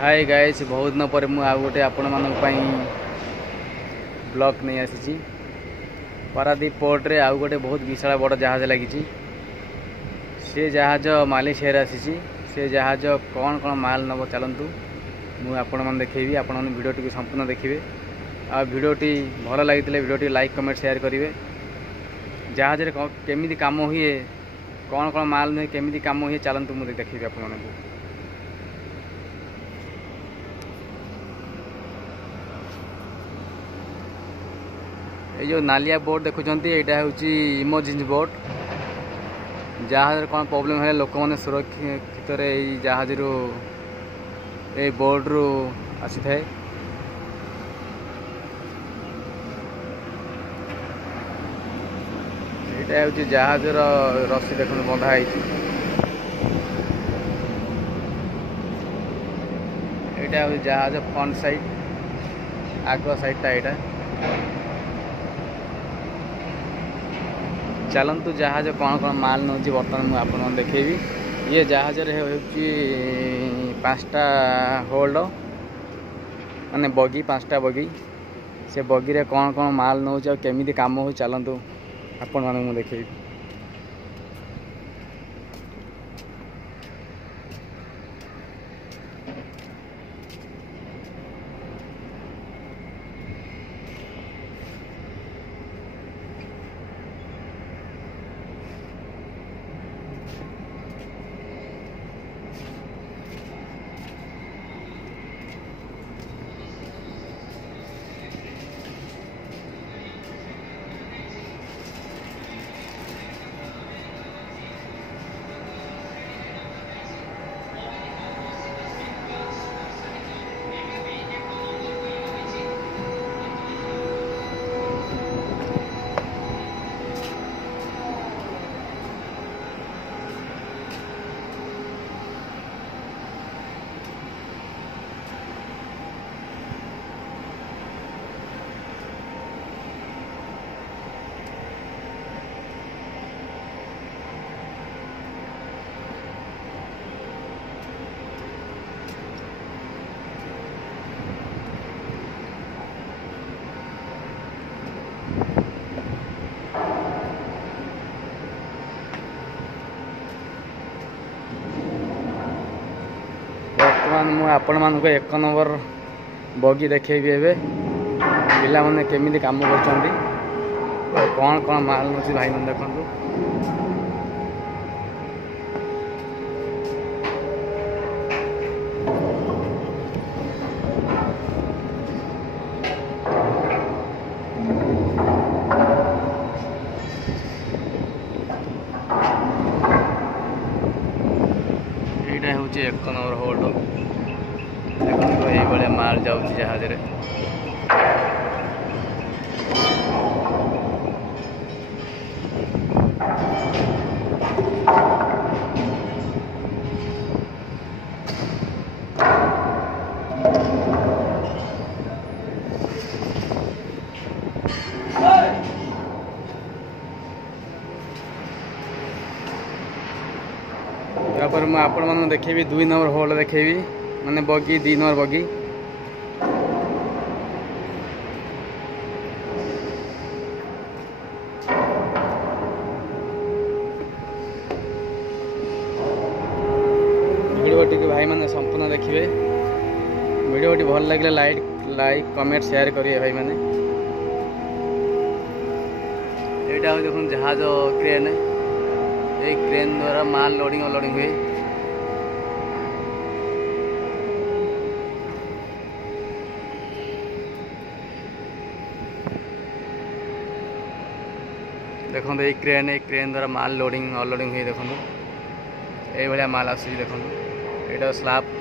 Hi guys, बहुत दिन पर मुझे आउ गोटे आपण ब्लॉग नहीं आसी। पारादीप पोर्ट रे आउ गोटे बहुत विशाल बड़ जहाज लगी। से जहाज मालेशिया आसी। से जहाज कौन कौन माल नब चलतु मुझे आपण मैंने देखी। आपण भिडियो संपूर्ण देखिए। आ भिडियोटी भल लगी भिडियोटी लाइक कमेंट शेयर करेंगे। जहाज केमी कम हुए, कौन कौन माल नुहे केमी कम हुए, चलतु मुझे देखी आपण। ये जो नालिया बोट देखुं यहाँ हूँ इमरजेंसी बोट। जहाज कौन प्रोब्लेम है लोक मैंने सुरक्षित जहाज रु बोट रु आसी थाए। यहाँ हूँ जहाज रस्सी देख बंधा है। यहाँ हूँ जहाज फ्रंट साइड, आग साइडटा यहाँ। चलतु जहाज कौन कौन माल नौ बर्तमान मुझे आपको देखेबी। ये जहाज पाँचटा होल्ड माने बगी, पाँचटा बगी। से बगी रे कौन कौन माल नौ केमी कम हो, चलतु आपण मानक देखेबी। बर्तमान मुझे आपण मानक एक नंबर बगी देखेबी। ए पिला माने केमिति काम करछंती, कौन कौन माल नछि भाई मन देखंतु। यहाँ हूँ एक नंबर होल्ड देखो। ये माल जाऊँ जहाज रे। तापर मैं आपण मानक देखेबी 2 नंबर होल्ड देखेबी, माने बगी 2 नंबर बगी। भिडियोटी भाई मैंने संपूर्ण देखिए। भिडियोटी भल लगे लाइक कमेंट शेयर करिए भाई मैंने। यहाँ देखो जहाज क्रेन, ये क्रेन द्वारा माल लोडिंग अनलोडिंग हुए। देखो ये क्रेन द्वारा माल लोडिंग अनलोडिंग हुए। देखो ये माल आस देखो, यहाँ स्लैब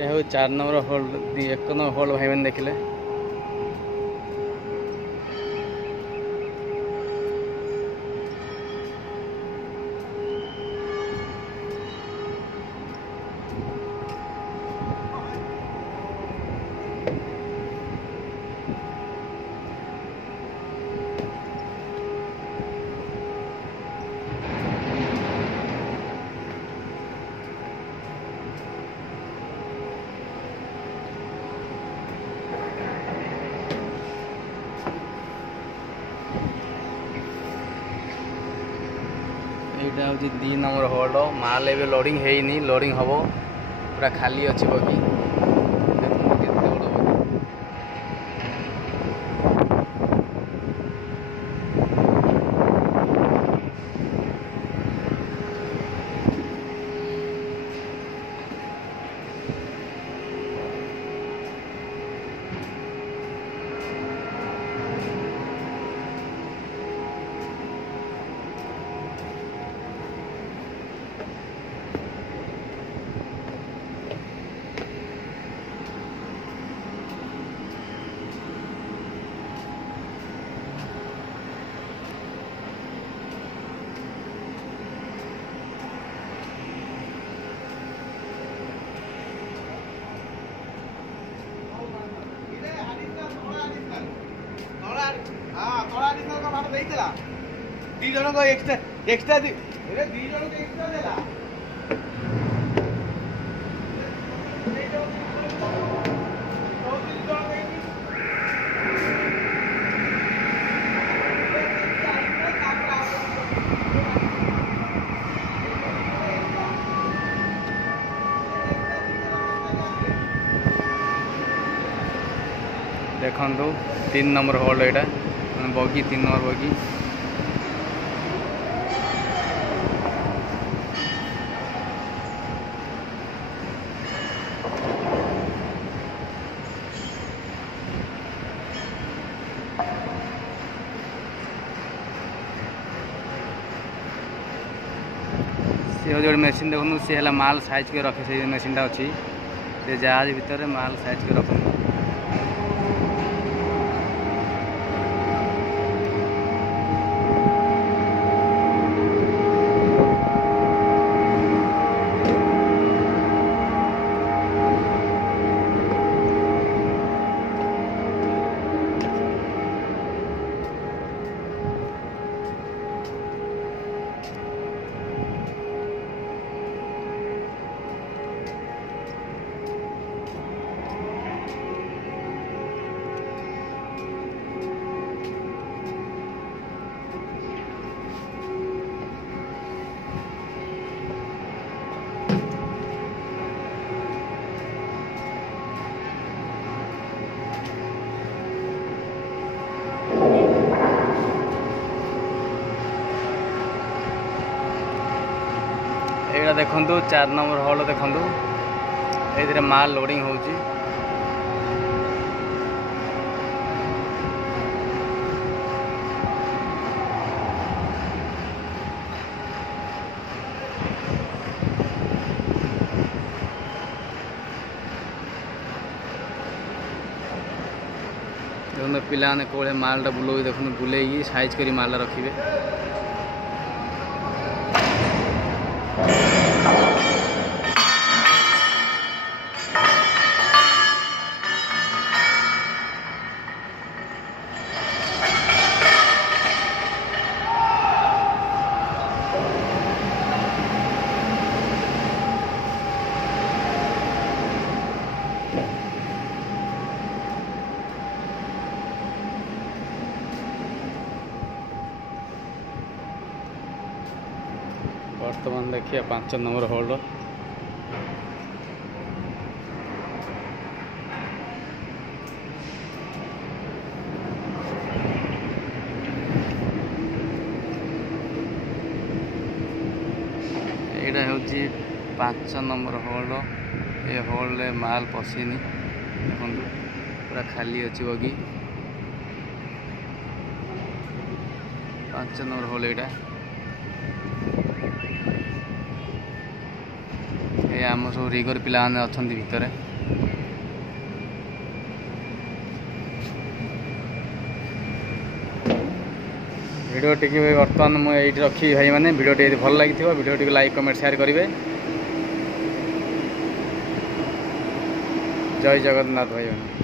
यह हूँ 4 नंबर होल्ड 1 नंबर होल्ड भाई मैंने देखिले यहाँ हूँ 2 नंबर होल्ड माल ए लोडिंग है लोडिंग हम पूरा खाली अच्छी बगी दी जन को एक्स्ट्रा एक्स्ट्रा दी जन को एक्स्ट्रा देला देखो 3 नंबर होल्ड यहाँ बगी 3 नंबर बगी सी हूँ जो मेसीन देखो सी है माल साइज के रखे से मेसीनटा अच्छी से जहाज भितर माल साइज के रखु यहाँ देखु 4 नंबर हॉल देखु ये माल लोडिंग हो पिलाने कौन मालटा बुले देखो बुले साइज करी माल रखिए बर्तमान देखिए 5 नंबर होल्ड यहाँ हूँ 5 नंबर होल्ड ये होल्ड माल पशिनी देखो पूरा खाली अच्छी बगी 5 नंबर होल्ड यहाँ ये आम सब रिगर पिला अच्छा भितर भिडियो टी बर्तमान मुझे रखी भाई मैंने भिडियो टी भल लगी video T like comment share करेंगे। जय जगन्नाथ भाई मैंने।